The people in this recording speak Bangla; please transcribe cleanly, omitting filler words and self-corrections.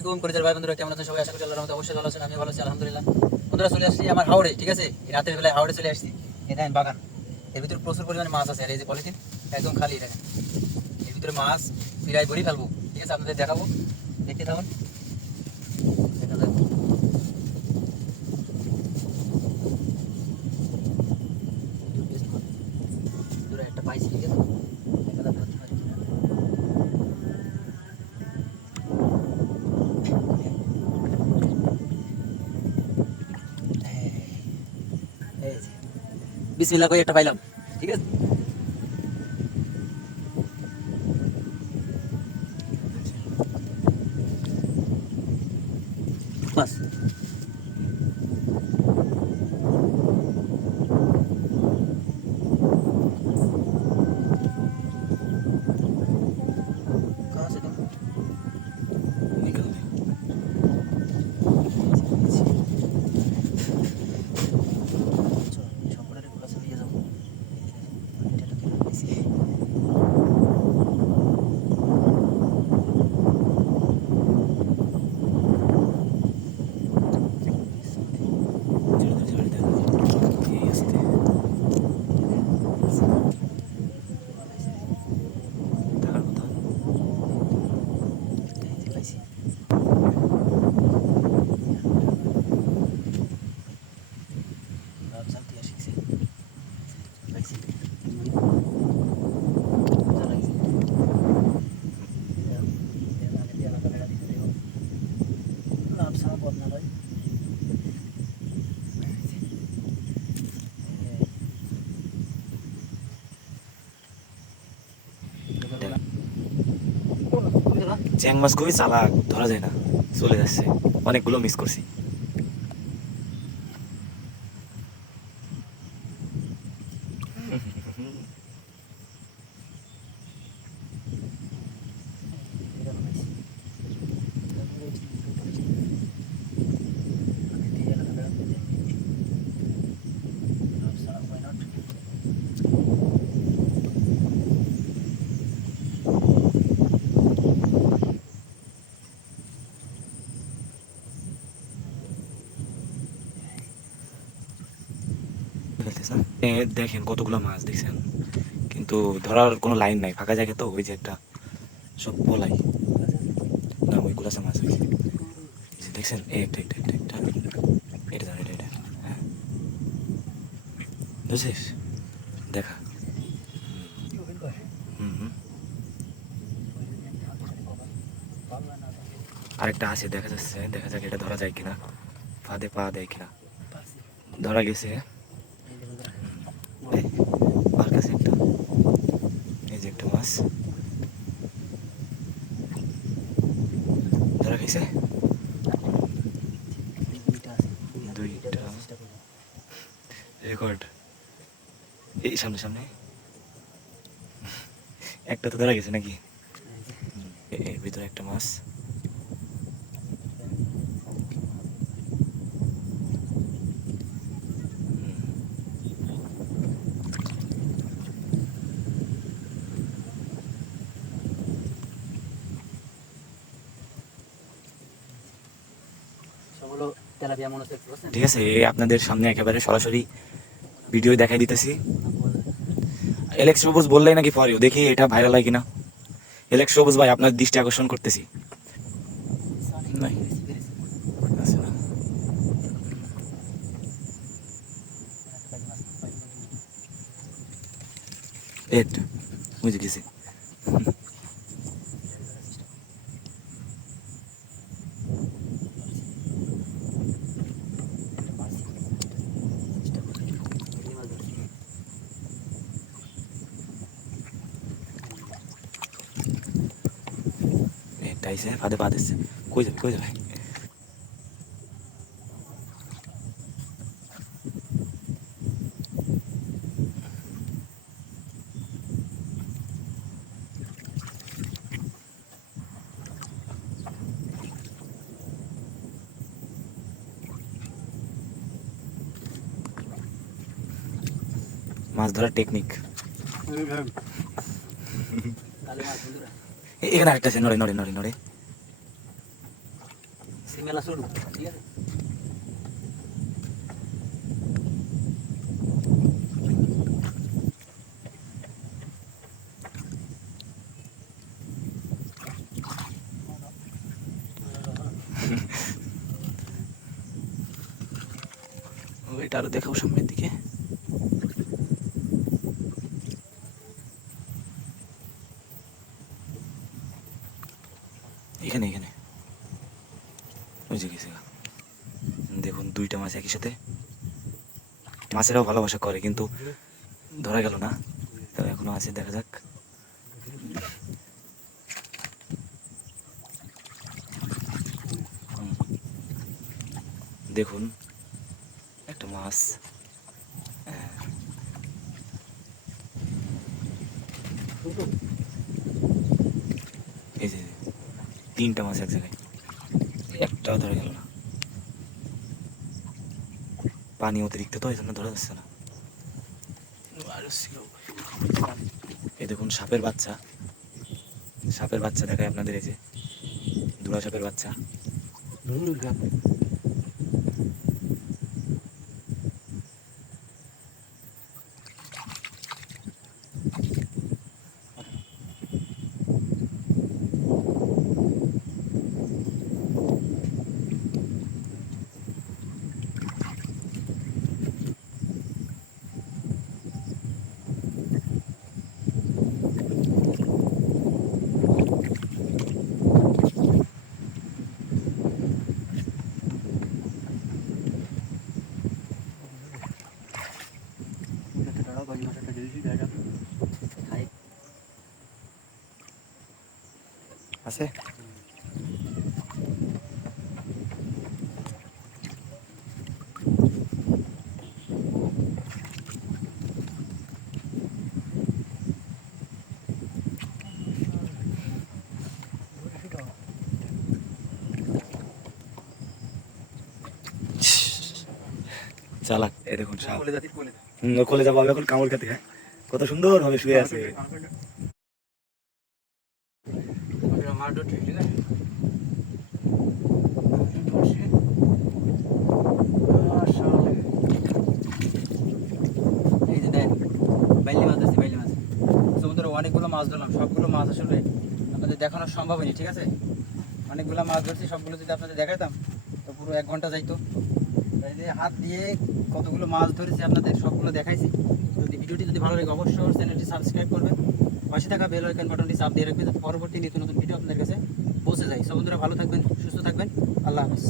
পরিচয় ভাই বন্ধুরা কেমন আছেন সবাই? আশা করি আল্লাহর রহমতে অবশ্যই ভালো আছেন। আমি ভালো আছি আলহামদুলিল্লাহ। বন্ধুরা চলে আসছি আমার হাওড়ে, ঠিক আছে? এই রাতের বেলায় হাওড়ে চলে আসছি। এই দেখেন বাগান, এর ভিতরে প্রচুর পরিমাণে মাছ আছে। আর এই যে পলিথিন একদম খালি, দেখেন এর ভিতরে মাছ প্রায় ভরি ফেলবো, ঠিক আছে? আপনাদের দেখাবো, দেখতে থাকুন। দেখা যাক দূরে একটা পাইছি, ঠিক আছে? দেখা যাক ধরতে পারি কিনা। এই যে বিসমিল্লাহ করে একটা পাইলাম, ঠিক আছে? মাছ कहाँ से तुम निकल गए? সকলের এগুলো আছে নিয়ে যাবো। চ্যাং মাছ খুবই চালাক, ধরা যায় না, চলে যাচ্ছে। অনেকগুলো মিস করছি। দেখেন কতগুলো মাছ দেখছেন, কিন্তু ধরার কোনো লাইন নাই, ফাঁকা জায়গা তো। ওই যে একটা সব বলাই না, ওইগুলো আছে মাছ হয়েছে। এই যে দেখছেন, একটা একটা একটা একটা এটা ধর, এটা এটা, হ্যাঁ বুঝছিস? দেখা। হুম হুম, আরেকটা আছে দেখা যাচ্ছে, দেখা যাক এটা ধরা যায় কিনা, ফাঁদে পা দেয় কিনা। ধরা গেছে, আর কাছে একটা, এই যে একটা মাছ ধরা গেছে, দুইটা রেকর্ড। এই সামনে সামনে একটা তো ধরা গেছে নাকি? এর ভিতরে একটা মাছ। ঠিক আছে, আপনাদের সামনে একেবারে সরাসরি ভিডিও দেখাই দিতেছি। এলেক্স সবুজ বললেই নাকি ফর ইউ, দেখি এটা ভাইরাল হয় কিনা। এলেক্স সবুজ ভাই, আপনার দৃষ্টি আকর্ষণ করতেছি। নাই আছে না, এটা বুঝে গেছি। এটাইছে ফাঁদে পা দিচ্ছে, কই যাবে কই যাবে। মাছ ধরার টেকনিক এখানে আরেকটা আছে, নড়ে নড়ে নড়ে নড়ে। সিমেলা শুরু, ঠিক আছে। ওইটা আরো দেখাও সামনের দিকে। এখানে এখানে ওই যে গেছে। দেখুন দুইটা মাছ একই সাথে। মাছেরাও ভালোবাসা করে কিন্তু ধরা গেল না, তবে এখনো আছে, দেখা যাক। হুম। দেখুন একটা মাছ, এই যে তিনটা মাছ এক জায়গায়, একটাও ধরা গেল না। পানি অতিরিক্ত তো এই জন্য ধরা যাচ্ছে না। এই দেখুন সাপের বাচ্চা, সাপের বাচ্চা দেখায় আপনাদের, এই যে দুলা সাপের বাচ্চা। আছে চালাক। এই দেখুন সাপ। ও কোলে যাবো এখন কামড় খেতে। হ্যাঁ, কত সুন্দর ভাবে শুয়ে আছে। এই যে দেন বাইলি মাছ আছে, বাইলি মাছ। সমুদ্রে অনেকগুলো মাছ ধরলাম, সবগুলো মাছ আসলে আপনাদের দেখানো সম্ভব হয়নি, ঠিক আছে। অনেকগুলো মাছ ধরছি, সবগুলো যদি আপনাদের দেখাতাম তো পুরো 1 ঘন্টা যাইতো। এই যে হাত দিয়ে কতগুলো মাছ ধরেছি আপনাদের সবগুলো দেখাইছি। যদি ভিডিওটি যদি ভালো লাগে অবশ্যই চ্যানেলটি সাবস্ক্রাইব করবেন, পাশে থাকা বেল আইকন বাটনটি চাপ দিয়ে রাখবেন যাতে পরবর্তী নতুন নতুন ভিডিও আপনাদের কাছে পৌঁছে যায়। সব বন্ধুরা ভালো থাকবেন, সুস্থ থাকবেন, আল্লাহ হাফিজ।